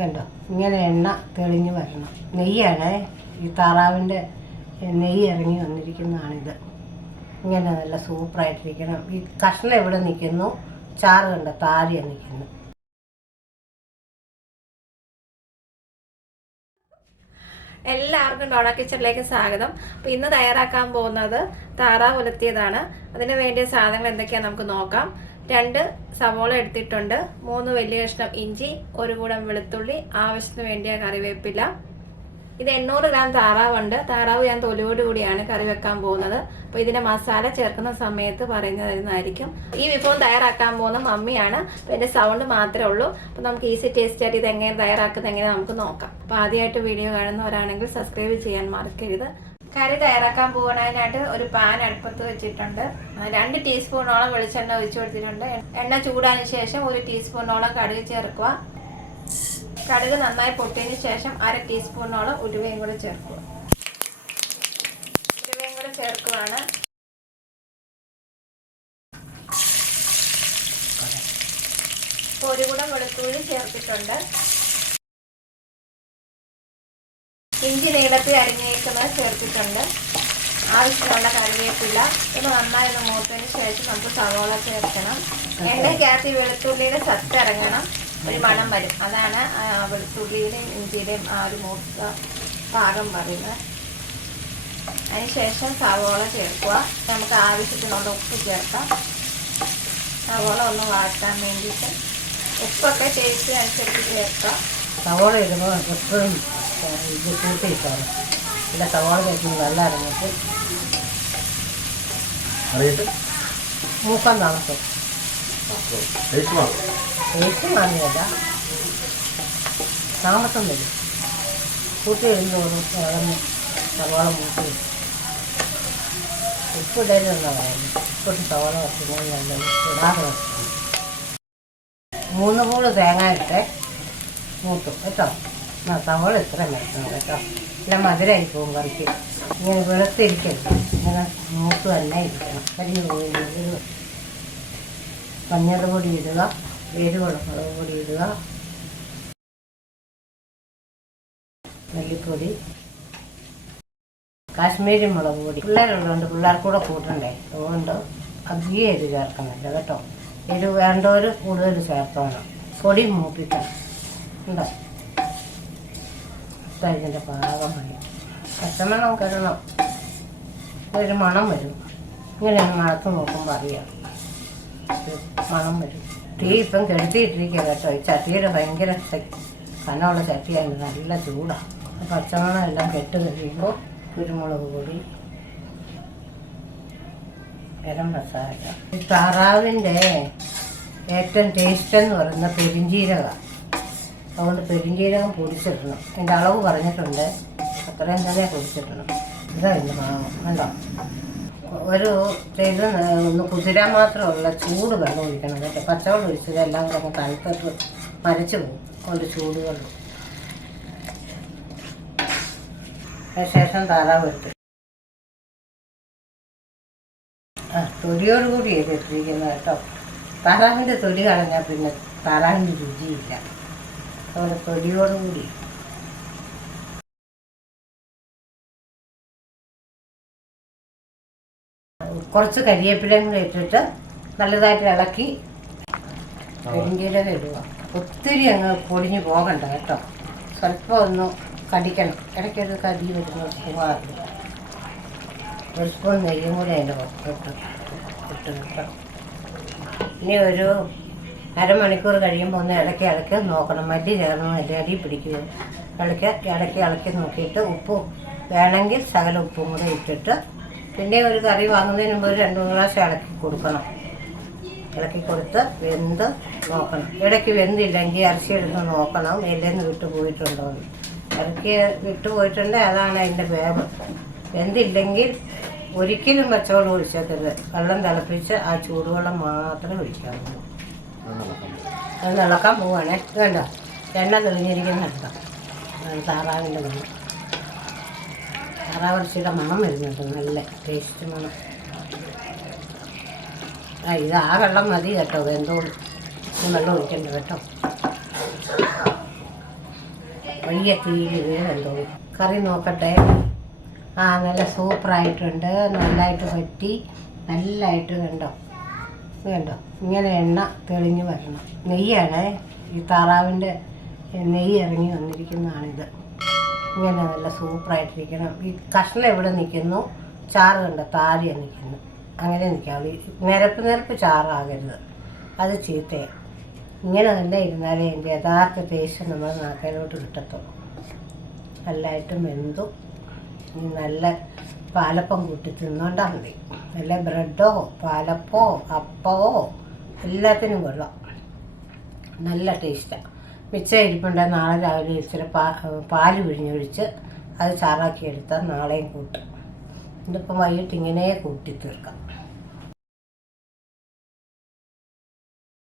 കണ്ടോ ഇങ്ങനെ എണ്ണ തെളിഞ്ഞ് വരണം. നെയ്യാണ് ഈ താറാവിൻ്റെ നെയ്യ് ഇറങ്ങി വന്നിരിക്കുന്നതാണിത്. ഇങ്ങനെ നല്ല സൂപ്പറായിട്ടിരിക്കണം. ഈ കഷ്ണം എവിടെ നിൽക്കുന്നു, ചാറ് കണ്ട താഴെയാണ് നിൽക്കുന്നു. എല്ലാവർക്കും ഡോണ കിച്ചണിലേക്ക് സ്വാഗതം. അപ്പോൾ ഇന്ന് തയ്യാറാക്കാൻ പോകുന്നത് താറാവ് ഉലർത്തിയതാണ്. അതിന് വേണ്ടിയ സാധനങ്ങൾ എന്തൊക്കെയാണെന്ന് നമുക്ക് നോക്കാം. 2 സവോള എടുത്തിട്ടുണ്ട്, 3 വലിയ കഷ്ണം ഇഞ്ചി, 1 കൂടം വെളുത്തുള്ളി, ആവശ്യത്തിന് വേണ്ടിയ കറിവേപ്പില. ഇത് 800 ഗ്രാം താറാവുണ്ട്. താറാവ് ഞാൻ തൊലിയോട് കൂടിയാണ് കറി വെക്കാൻ പോകുന്നത്. അപ്പോൾ ഇതിന്റെ മസാല ചേർക്കുന്ന സമയത്ത് പറയുന്നതായിരിക്കും. ഈ വിഭവം തയ്യാറാക്കാൻ പോകുന്ന മമ്മിയാണ്. അപ്പോൾ എൻ്റെ സൗണ്ട് മാത്രമേ ഉള്ളൂ. അപ്പോൾ നമുക്ക് ഈസി ടേസ്റ്റ് ആയിട്ട് ഇത് എങ്ങനെ തയ്യാറാക്കുന്നത് എങ്ങനെ നമുക്ക് നോക്കാം. അപ്പോൾ ആദ്യമായിട്ട് വീഡിയോ കാണുന്നവരാണെങ്കിൽ സബ്സ്ക്രൈബ് ചെയ്യാൻ മറക്കരുത്. കറി തയ്യാറാക്കാൻ പോകുന്നതിനായിട്ട് ഒരു പാൻ അടുപ്പത്ത് വെച്ചിട്ടുണ്ട്. 2 ടീസ്പൂണോളം വെളിച്ചെണ്ണ ഒഴിച്ചു കൊടുത്തിട്ടുണ്ട്. എണ്ണ ചൂടായതിനു ശേഷം 1 ടീസ്പൂണോളം കടുക് ചേർക്കുക. കടുക് നന്നായി പൊട്ടിയതിന് ശേഷം 1/2 ടീസ്പൂണോളം ഉലുവയും കൂടെ ചേർക്കുക. ഉലുവയും കൂടെ ചേർക്കുകയാണ്. ഒരു കൂടം വെളുത്തുള്ളി ചേർത്തിട്ടുണ്ട്. ഇഞ്ചി നീളത്തിൽ അരിഞ്ഞേക്കുന്നത് ചേർത്തിട്ടുണ്ട്. ആവശ്യമുള്ള കറിവേപ്പില. ഇത് നന്നായി ഒന്ന് മൂത്തതിന് ശേഷം നമുക്ക് സവോള ചേർക്കണം. എണ്ണയ്ക്കകത്ത് ഈ വെളുത്തുള്ളിയുടെ സത്ത് ഇറങ്ങണം, ഒരു മണം വരും. അതാണ് വെളുത്തുള്ളിയുടെയും ഇഞ്ചിയുടെയും ആ ഒരു മൂത്ത പാകം പറയുന്നത്. അതിനുശേഷം സവോള ചേർക്കുക. നമുക്ക് ആവശ്യത്തിനുള്ള ഉപ്പ് ചേർക്കാം. സവോള ഒന്ന് വാട്ടാൻ വേണ്ടിയിട്ട് ഉപ്പൊക്കെ ടേസ്റ്റ് അനുസരിച്ച് ചേർക്കാം. സവോള ഇടുമ്പോൾ എപ്പോഴും ഇത് കൂട്ടിയിട്ടാണ്. ഇവിടെ സവോള കഴിക്കുന്നത് നല്ല ഇറങ്ങിയിട്ട് മൂക്കാൻ താമസം ടേസ്റ്റ് വാങ്ങിയല്ല, താമസം വരും. കൂട്ടി ഇടുന്നതോറും ഇളഞ്ഞ് സവാള മൂട്ടി ഉപ്പിടരുതെന്നാണ് പറയുന്നത്. ഉപ്പിട്ട് സവാള വയ്ക്കുന്നത് നല്ലത്, ഇടാതെ വയ്ക്കുന്നത്. 3 കൂട് തേങ്ങ ഇട്ട് മൂട്ടും കേട്ടോ. സവാള ഇത്രയും വയ്ക്കണം കേട്ടോ, ഇല്ല മധുരമായി പോകും കറിക്ക്. ഇങ്ങനെ വെളുത്തിരിക്കരുത്, ഇങ്ങനെ മൂത്ത് തന്നെ ഇരിക്കണം. കരിഞ്ഞ് പോയി മഞ്ഞൾപ്പൊടി ഇടുക, എരിവുള്ള മുളക് പൊടി ഇടുക, മല്ലിപ്പൊടി, കാശ്മീരി മുളക് പൊടി. പിള്ളേരുള്ളതുകൊണ്ട് പിള്ളേർക്കൂടെ കൂട്ടണ്ടേ, അതുകൊണ്ട് അധികം എരിവ് ചേർക്കണില്ല കേട്ടോ. എരിവ് വേണ്ടവർ കൂടുതൽ ചേർക്കണം. പൊടി മൂപ്പിക്കണം ഉണ്ടോ. ഇതിൻ്റെ പാകമായി പച്ചമണം കിടണം, ഒരു മണം വരും. ഇങ്ങനെ മണത്ത് നോക്കുമ്പോൾ അറിയാം, മണം വരും. തീ ഇപ്പം കെടുത്തിയിട്ടിരിക്കുക കേട്ടോ. ഈ ചട്ടിയുടെ ഭയങ്കര കനമുള്ള ചട്ടിയാണ്, നല്ല ചൂടാണ്. പച്ചമണം എല്ലാം കെട്ട് കഴിയുമ്പോൾ കുരുമുളക് പൊടി, ഗരം മസാല. ഈ താറാവിൻ്റെ ഏറ്റവും ടേസ്റ്റ് എന്ന് പറയുന്ന പെരിഞ്ചീരകമാണ്. അതുകൊണ്ട് പെരിഞ്ചീരകം പൊടിച്ചിടണം. അതിൻ്റെ അളവ് പറഞ്ഞിട്ടുണ്ട്, അത്രയും തന്നെ പൊടിച്ചിടണം. ഇതായിരുന്നു മാങ്ങ കണ്ടോ. ഒരു ചെയ്ത് ഒന്ന് കുതിരാൻ മാത്രമുള്ള ചൂട് വെള്ളം ഒഴിക്കണം കേട്ടോ. പച്ചവെള്ളം ഒഴിച്ചത് എല്ലാം കൂടെ അങ്ങ് തണുത്തിട്ട് മരച്ചു പോകും. കൊണ്ട് ചൂടുവെള്ളം ശേഷം താറാവ് ഇട്ട് തൊലിയോടുകൂടി ചെയ്തിട്ടിരിക്കുന്നത് കേട്ടോ. താറാവിൻ്റെ തൊലി കളഞ്ഞാൽ പിന്നെ താറാവിൻ്റെ രുചിയില്ല. അതുകൊണ്ട് തൊലിയോടുകൂടി കുറച്ച് കരിവേപ്പിലയും കൂടെ ഇട്ടിട്ട് നല്ലതായിട്ട് ഇളക്കി പെരിഞ്ചീരകം ഇടുക. ഒത്തിരി അങ്ങ് പൊടിഞ്ഞ് പോകണ്ട കേട്ടോ. സ്വല്പം ഒന്ന് കടിക്കണം, ഇടയ്ക്കൊരു കടി വരുന്ന സുഖമാകും. ഒരു സ്പൂൺ നെയ്യും കൂടി അതിൻ്റെ പുറത്തോട്ട് ഇട്ട് കിട്ടും. ഇനി ഒരു അരമണിക്കൂർ കഴിയുമ്പോൾ ഒന്ന് ഇടയ്ക്ക് നോക്കണം. മല്ലി ചേർന്ന് അരി പിടിക്കുക. ഇടയ്ക്ക് നോക്കിയിട്ട് ഉപ്പ് വേണമെങ്കിൽ ശകലം ഉപ്പും കൂടെ ഇട്ടിട്ട് പിന്നെ ഒരു കറി വാങ്ങുന്നതിന് മുമ്പ് 2 പ്രാവശ്യം ഇളക്കി കൊടുക്കണം. ഇളക്കി കൊടുത്ത് വെന്ത് നോക്കണം. ഇടയ്ക്ക് വെന്തില്ലെങ്കിൽ അരശി എടുത്ത് നോക്കണം, എല്ലേന്ന് വിട്ടു പോയിട്ടുണ്ടോ എന്ന്. ഇടയ്ക്ക് വിട്ടു പോയിട്ടുണ്ടെങ്കിൽ അതാണ് അതിൻ്റെ വേവ്. വെന്തില്ലെങ്കിൽ ഒരിക്കലും പച്ചവെള്ളം ഒഴിച്ചേക്കരുത്. വെള്ളം തിളപ്പിച്ച് ആ ചൂടുവെള്ളം മാത്രമേ ഒഴിക്കാവുള്ളൂ. അത് ഇളക്കാൻ പോവുകയാണേ. വേണ്ട എണ്ണ തെളിഞ്ഞിരിക്കുന്ന എടുക്കാം. താറാവിൻ്റെ മണം, താറാവിറച്ചിയുടെ മണം വരുന്നുണ്ട്, നല്ല ടേസ്റ്റ് മണം. ഇത് ആ വെള്ളം മതി കേട്ടോ. വെന്തോളൂ, വെള്ളം ഒഴിക്കണ്ട കേട്ടോ. വലിയ തീയിൽ വീഴുന്നുണ്ടോ. കറി നോക്കട്ടെ. ആ നല്ല സൂപ്പറായിട്ടുണ്ട്. നല്ലതായിട്ട് പറ്റി. നല്ലതായിട്ട് കണ്ടോ ഇങ്ങനെ എണ്ണ തെളിഞ്ഞ് വരണം. നെയ്യാണ് ഈ താറാവിൻ്റെ നെയ്യ് ഇറങ്ങി വന്നിരിക്കുന്നതാണിത്. ഇങ്ങനെ നല്ല സൂപ്പറായിട്ടിരിക്കണം. ഈ കഷ്ണം എവിടെ നിൽക്കുന്നു, ചാറ് കണ്ടോ താഴെ നിൽക്കുന്നു. അങ്ങനെ നിൽക്കാവുള്ളൂ. നിരപ്പ് ചാറാകരുത്, അത് ചീത്തയാണ്. ഇങ്ങനെ തന്നെ ഇരുന്നാലേ എൻ്റെ യഥാർത്ഥ ടേസ്റ്റ് നമ്മൾ നാക്കയിലോട്ട് കിട്ടത്തുള്ളൂ. നല്ലതായിട്ട് വെന്തു. നല്ല പാലപ്പം കൂട്ടി തിന്നോണ്ടാൽ മതി. നല്ല ബ്രെഡോ പാലപ്പോ അപ്പമോ എല്ലാത്തിനും കൊള്ളാം. നല്ല ടേസ്റ്റാണ്. മിച്ചം ഇരിപ്പുണ്ട്. നാളെ രാവിലെ ഇച്ചിരി പാല് പിഴിഞ്ഞൊഴിച്ച് അത് ചാറാക്കി എടുത്താൽ നാളെയും കൂട്ടും. ഇതിപ്പം വൈകിട്ട് ഇങ്ങനെ കൂട്ടി തീർക്കാം.